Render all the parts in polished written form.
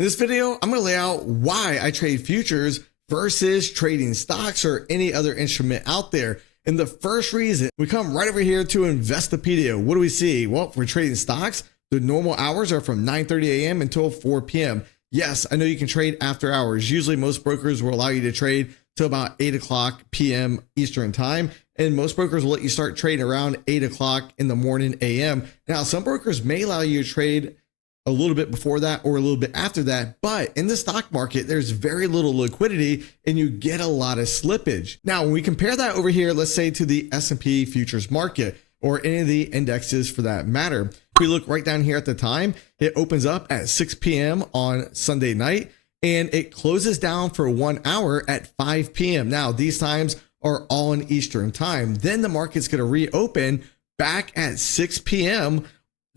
In this video, I'm going to lay out why I trade futures versus trading stocks or any other instrument out there. And the first reason, we come right over here to Investopedia. What do we see? Well, for trading stocks, the normal hours are from 9:30 a.m. until 4 p.m. Yes, I know you can trade after hours. Usually most brokers will allow you to trade till about 8 o'clock p.m. Eastern time. And most brokers will let you start trading around 8 o'clock in the morning a.m. Now, some brokers may allow you to trade a little bit before that or a little bit after that, but in the stock market, there's very little liquidity and you get a lot of slippage. Now, when we compare that over here, let's say to the S&P futures market or any of the indexes for that matter, if we look right down here at the time, it opens up at 6 p.m. on Sunday night and it closes down for 1 hour at 5 p.m. Now, these times are all in Eastern time. Then the market's going to reopen back at 6 p.m.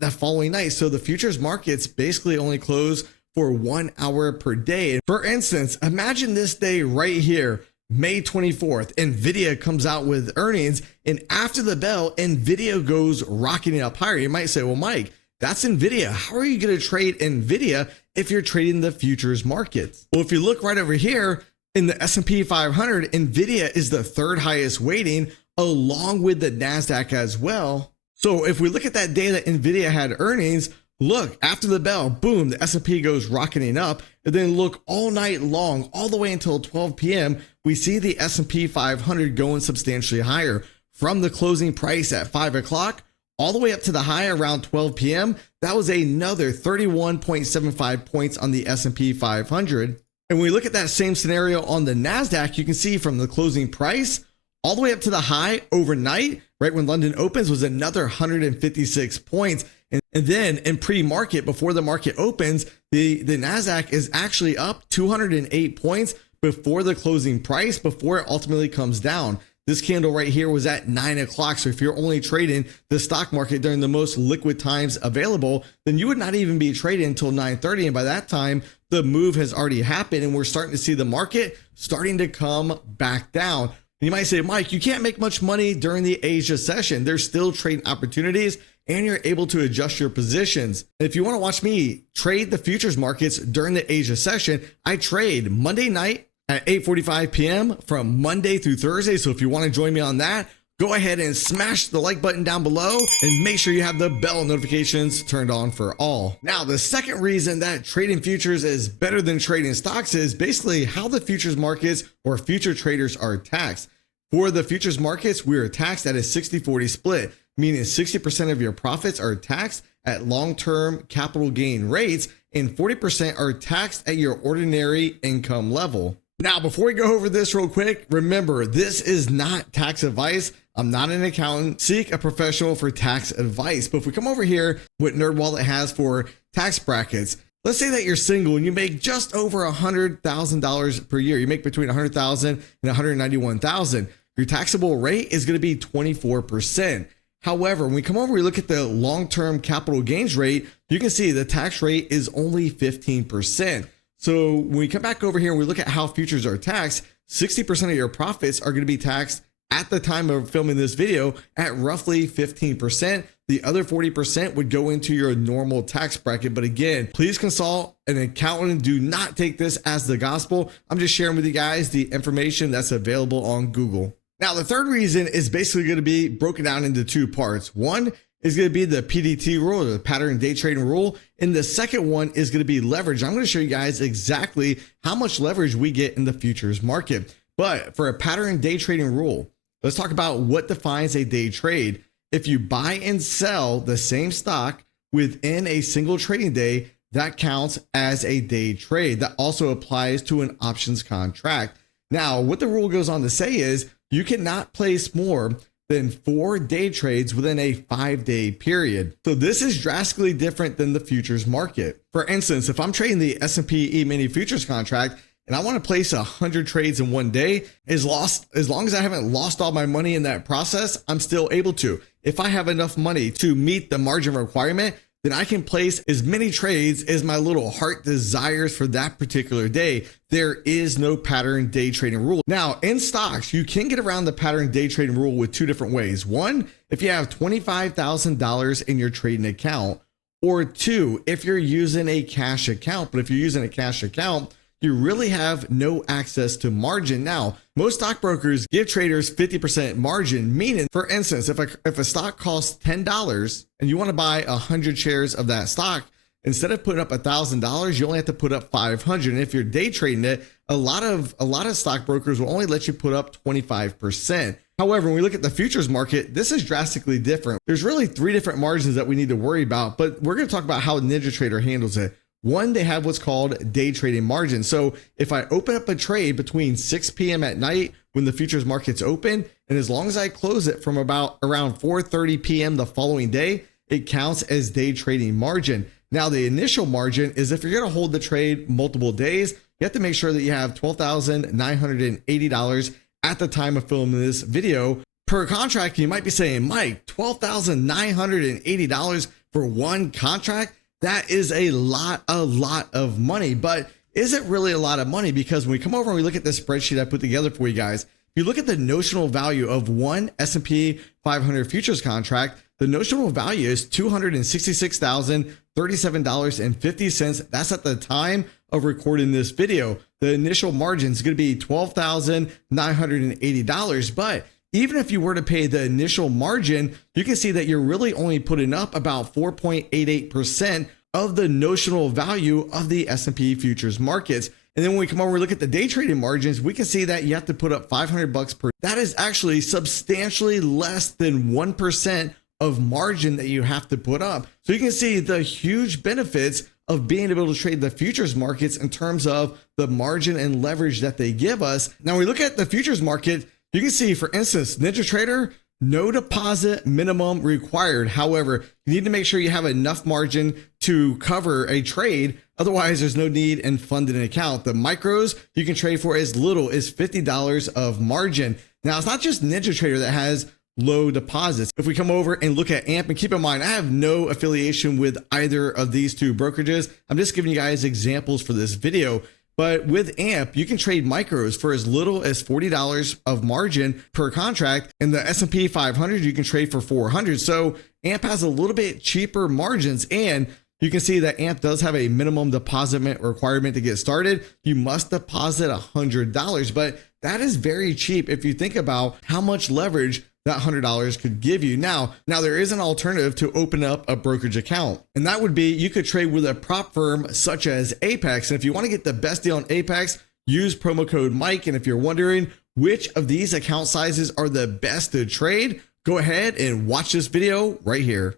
that following night. So the futures markets basically only close for 1 hour per day. For instance, imagine this day right here, May 24th, Nvidia comes out with earnings, and after the bell, Nvidia goes rocketing up higher. You might say, well, Mike, that's Nvidia. How are you going to trade Nvidia if you're trading the futures markets? Well, if you look right over here in the S&P 500, Nvidia is the third highest weighting along with the NASDAQ as well. So if we look at that day that Nvidia had earnings, look, after the bell, boom, the S&P goes rocketing up. And then look all night long, all the way until 12 p.m., we see the S&P 500 going substantially higher. From the closing price at 5 o'clock all the way up to the high around 12 p.m., that was another 31.75 points on the S&P 500. And when we look at that same scenario on the NASDAQ, you can see from the closing price all the way up to the high overnight, right when London opens, was another 156 points. And then in pre-market, before the market opens, the NASDAQ is actually up 208 points before the closing price, before it ultimately comes down. This candle right here was at 9 o'clock. So if you're only trading the stock market during the most liquid times available, then you would not even be trading until 9:30. And by that time, the move has already happened and we're starting to see the market starting to come back down. You might say, Mike, you can't make much money during the Asia session. There's still trading opportunities and you're able to adjust your positions. If you want to watch me trade the futures markets during the Asia session, I trade Monday night at 8:45 p.m. from Monday through Thursday. So if you want to join me on that, go ahead and smash the like button down below and make sure you have the bell notifications turned on for all. Now, the second reason that trading futures is better than trading stocks is basically how the futures markets or future traders are taxed. For the futures markets, we are taxed at a 60-40 split, meaning 60% of your profits are taxed at long-term capital gain rates and 40% are taxed at your ordinary income level. Now, before we go over this real quick, remember, this is not tax advice. I'm not an accountant. Seek a professional for tax advice. But if we come over here, what NerdWallet has for tax brackets, let's say that you're single and you make just over $100,000 per year. You make between $100,000 and $191,000. Your taxable rate is going to be 24%. However, when we come over, we look at the long-term capital gains rate, you can see the tax rate is only 15%. So when we come back over here and we look at how futures are taxed, 60% of your profits are going to be taxed at the time of filming this video at roughly 15%. The other 40% would go into your normal tax bracket. But again, please consult an accountant. Do not take this as the gospel. I'm just sharing with you guys the information that's available on Google. Now, the third reason is basically going to be broken down into two parts. One is going to be the PDT rule, or the pattern day trading rule. And the second one is going to be leverage. I'm going to show you guys exactly how much leverage we get in the futures market. But for a pattern day trading rule, let's talk about what defines a day trade. If you buy and sell the same stock within a single trading day, that counts as a day trade. That also applies to an options contract. Now, what the rule goes on to say is you cannot place more than 4 day trades within a 5-day period. So this is drastically different than the futures market. For instance, if I'm trading the S&P E-mini futures contract and I want to place 100 trades in one day, as long as I haven't lost all my money in that process, I'm still able to. If I have enough money to meet the margin requirement, then I can place as many trades as my little heart desires for that particular day. There is no pattern day trading rule. Now, in stocks, you can get around the pattern day trading rule with two different ways. One, if you have $25,000 in your trading account, or two if you're using a cash account. But if you're using a cash account, you really have no access to margin. Now, most stockbrokers give traders 50% margin, meaning, for instance, if a stock costs $10 and you want to buy 100 shares of that stock, instead of putting up $1,000, you only have to put up 500. And if you're day trading it, a lot of stockbrokers will only let you put up 25%. However, when we look at the futures market, this is drastically different. There's really 3 different margins that we need to worry about, but we're going to talk about how NinjaTrader handles it. One, they have what's called day trading margin. So if I open up a trade between 6 p.m. at night when the futures market's open, and as long as I close it from around 4:30 p.m. the following day, it counts as day trading margin. Now, the initial margin is if you're going to hold the trade multiple days, you have to make sure that you have $12,980 at the time of filming this video per contract. You might be saying, Mike, $12,980 for one contract? That is a lot of money. But is it really a lot of money? Because when we come over and we look at this spreadsheet I put together for you guys, if you look at the notional value of one S&P 500 futures contract, the notional value is $266,037.50. That's at the time of recording this video. The initial margin is going to be $12,980. But even if you were to pay the initial margin, you can see that you're really only putting up about 4.88% of the notional value of the S&P futures markets. And then when we come over and look at the day trading margins, we can see that you have to put up $500 per. That is actually substantially less than 1% of margin that you have to put up. So you can see the huge benefits of being able to trade the futures markets in terms of the margin and leverage that they give us. Now we look at the futures market, you can see, for instance, NinjaTrader, no deposit minimum required. However, you need to make sure you have enough margin to cover a trade. Otherwise, there's no need in funding an account. The micros, you can trade for as little as $50 of margin. Now, it's not just NinjaTrader that has low deposits. If we come over and look at AMP, and keep in mind, I have no affiliation with either of these two brokerages. I'm just giving you guys examples for this video. But with AMP, you can trade micros for as little as $40 of margin per contract. In the S&P 500, you can trade for $400. So AMP has a little bit cheaper margins, and you can see that AMP does have a minimum deposit requirement to get started. You must deposit $100, but that is very cheap if you think about how much leverage that $100 could give you. Now there is an alternative to open up a brokerage account, and that would be you could trade with a prop firm such as Apex. And if you want to get the best deal on Apex, use promo code Mike. And if you're wondering which of these account sizes are the best to trade, go ahead and watch this video right here.